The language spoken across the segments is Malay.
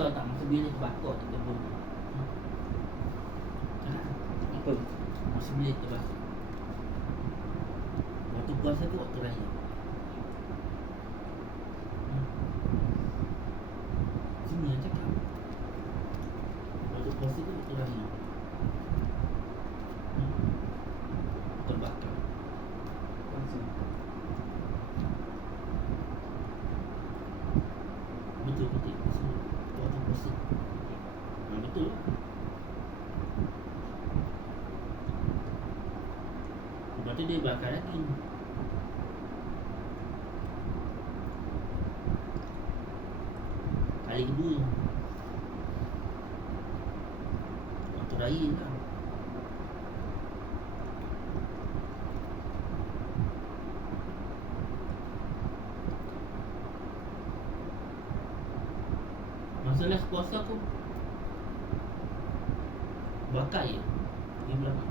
tahu tak masa bila terbakar tak kebun tu? Apa? Masa bila terbakar? Waktu puasa ke waktu raya? Sini yang cakap. Waktu puasa ke waktu raya? Terbakar. Betul betul. Waktu puasa. Betul. Lepas tu dia bakar lagi. Kali kedua. Waktu raya lah. Masa last puasa aku bakar je. Dia bilang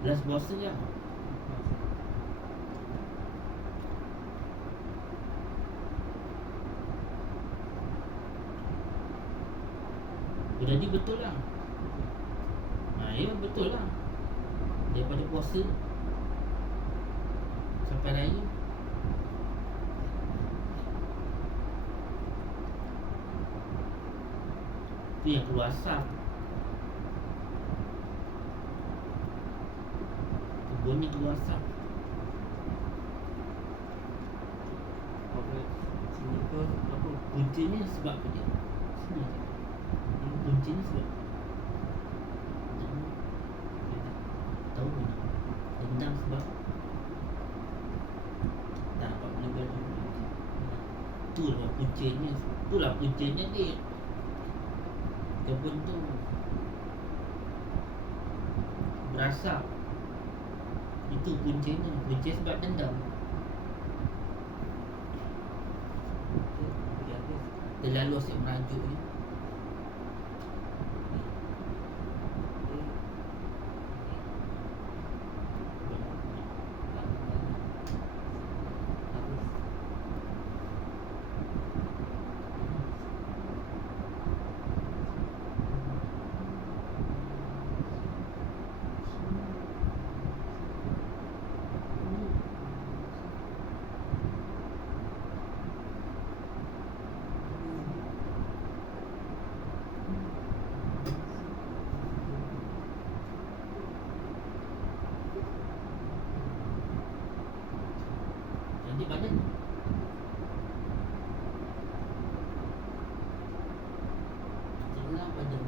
last puasa je. Jadi betul lah. Ya betul lah. Daripada puasa sampai raya. Tu yang keluar asap. Kebun ni keluar asap. Apa? Sini ke apa? Puncanya sebab apa dia? Sini. Puncanya sebab tahu ni. Dendam sebab tak dapat beli baju. Itulah puncanya. Itulah puncanya dia. Kebun tu berasap. Itu puncanya. Punca sebab dendam. Terlalu asyik merajuk je. Jadi badan jelah badan.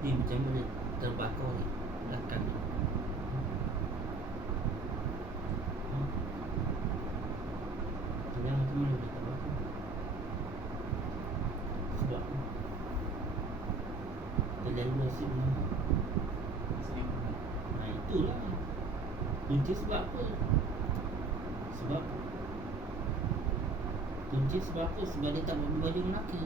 Ni macam mana terbakar ni belakang ni. Yang macam mana dia terbakar? Sebab terlalu asyik minum. Itulah punca sebab apa? Sebab punca sebab apa? Sebab dia tak beli baju Melaka.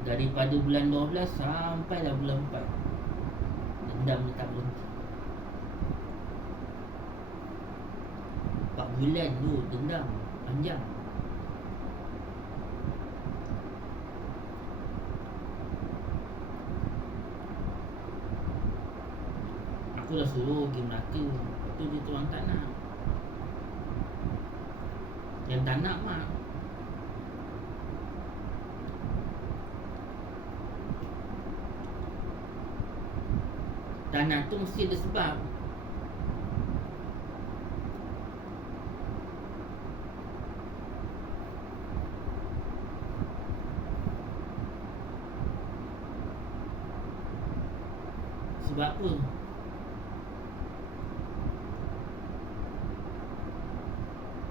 Daripada bulan 12 sampailah bulan 4 dendam dia tak berhenti. 4 bulan tu dendam panjang. Aku dah suruh pergi Melaka. Lepas tu dia tuang tak nak. Yang tak nak mak. Tak nak tu mesti ada sebab. Sebab apa?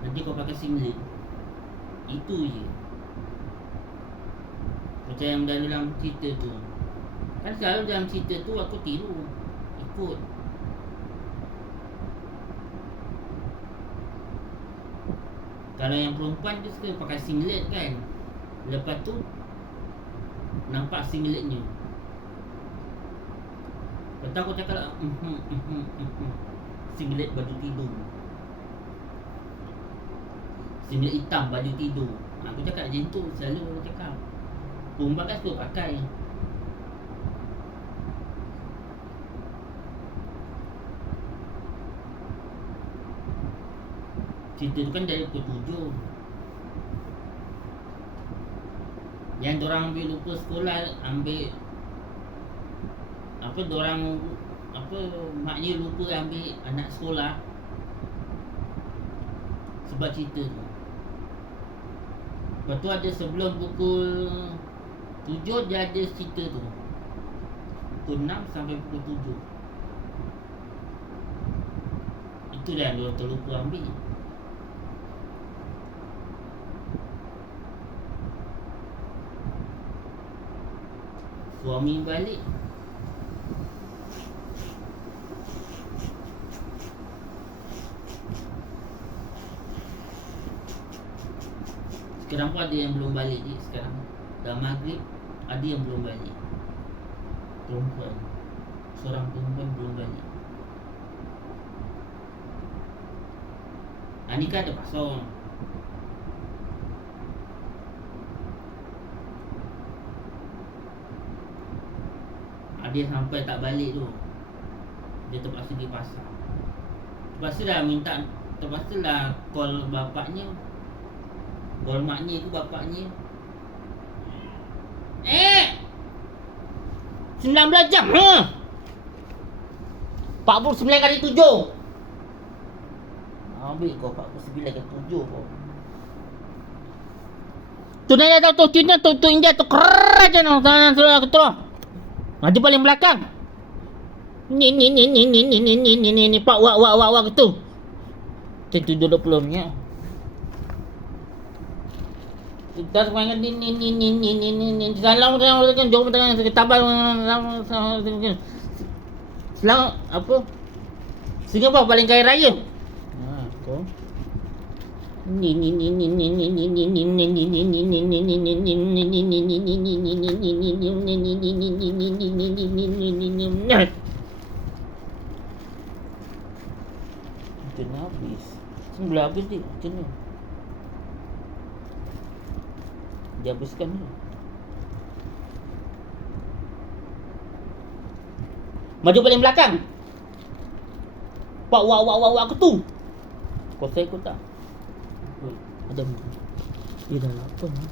Nanti kau pakai singlet. Itu je. Macam yang dalam cerita tu. Kan selalu dalam cerita tu aku tiru, ikut. Kalau yang perempuan dia suka pakai singlet kan. Lepas tu nampak singletnya. Lepas tu aku cakap singlet baju tidur. Singlet hitam baju tidur. Aku cakap macam tu, selalu aku cakap. Perempuan kan suka pakai. Cerita tu kan dari pukul 7. Yang diorang ambil lupa sekolah, ambil apa, diorang apa, maknya lupa ambil anak sekolah sebab cerita tu. Lepas tu ada sebelum pukul 7 dia ada cerita tu. Pukul 6 sampai pukul 7. Itu dah diorang terlupa ambil. Suami balik. Sekarang pun ada yang belum balik je sekarang. Dah maghrib, ada yang belum balik. Perempuan. Seorang perempuan belum balik. Ni kan ada pasal. Dia sampai tak balik tu, dia terpaksa di pasar. Terpaksa dah minta, terpaksa lah call bapaknya, call maknya ke bapaknya. 19 jam 49 kali 7. Ambil kau 49 kali 7 kau. Tu nak tahu tu India tu India tu keras je nak aku terus. Nanti paling belakang. Ni pak wak tu. Itu 20 punya. Kita semangat ni salam kan jom tangan tabal selang apa? Singapura paling kaya raya. Ha, tu. Kena habis. Sebelum habis dia kena. Dia habiskan ni. Maju paling belakang. Wak aku tu. Kau saya kau tak? Ada. Dia dah lapar ni.